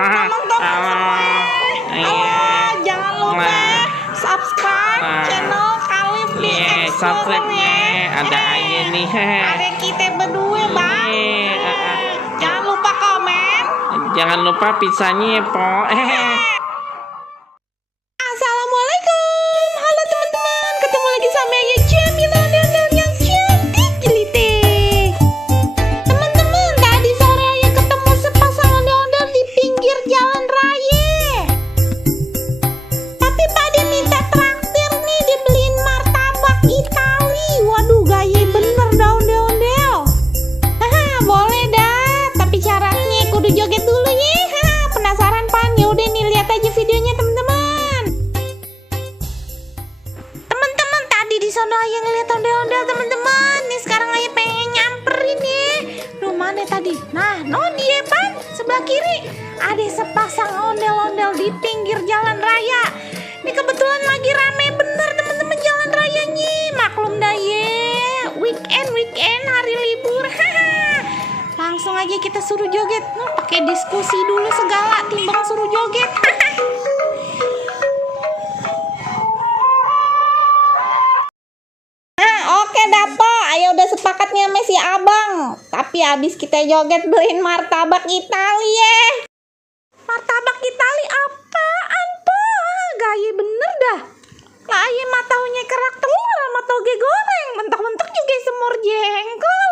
teman-teman semua. Jangan lupa subscribe channel Khalif di Explorer ya. Ada aja nih. Ada kita berdua bang. Jangan lupa komen. Jangan lupa pizzanya ya, Po. Assalamualaikum. Halo teman-teman, ketemu lagi sama Ayah Jamila dan yang cantik jelitik. Teman-teman, tadi sore Ayah ketemu sepasang ondel-ondel di pinggir jalan raya. Tapi pada minta traktir nih, dibeliin martabak Itali. Waduh, gaya bener dah ondel-ondel. Boleh dah, tapi syaratnya kudu joget dulu ya. Penasaran pan? Yaudah nih, lihat aja videonya teman-teman. Teman-teman, tadi di sono Ayah ngeliat ondel-ondel teman-teman. Nih sekarang Ayah pengen nyamperin ya. Duh, mana tadi? Nah, no dia pan, sebelah kiri ada sepasang ondel-ondel di pinggir jalan raya. Ini kebetulan lagi rame bener teman-teman jalan rayanya. Maklum dah ya, weekend hari libur. Langsung aja kita suruh joget. Pakai diskusi dulu segala timbang suruh joget. Oke Dapo, ayo udah sepakatnya sama si abang. Tapi abis kita joget beliin martabak Itali ya. Martabak Itali apaan po? Gaya bener dah. Lah ayah mah taunya kerak telur sama toge goreng. Mentok-mentok juga semur jengkol.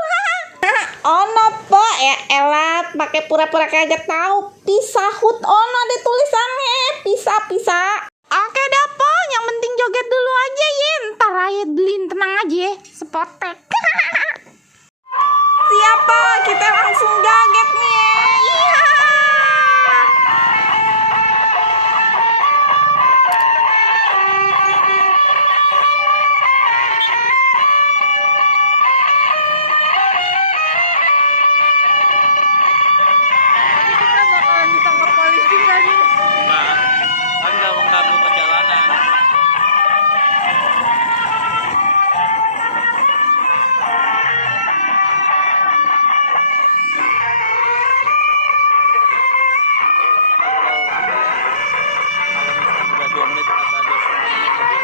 Ono po, ya elat pakai pura-pura kagak tahu. Pisahut ono ada tulisannya, pisah. Oke dah po, yang penting joget dulu aja ya. Ntar ayah beliin, tenang aja, sepotek. Siapa? Kita langsung joget nih. Iya. Kan nggak mengganggu perjalanan. Kalau misalkan udah 2 menit atau 10 menit lebih.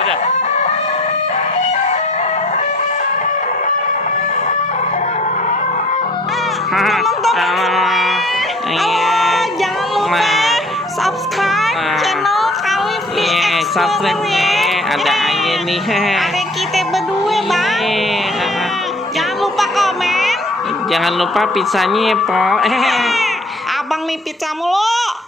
Udah. Teman-teman semua. Jangan lupa subscribe channel Khalif di Explorer ya. Ada aja nih. Ada kita berdua bang. Jangan lupa komen. Jangan lupa pizzanya ya, Po. Abang nih pizza mulu.